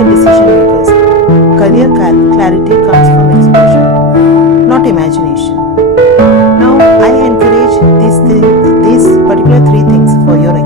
Dear decision makers, career clarity comes from exposure, not imagination. Now, I encourage these particular three things for your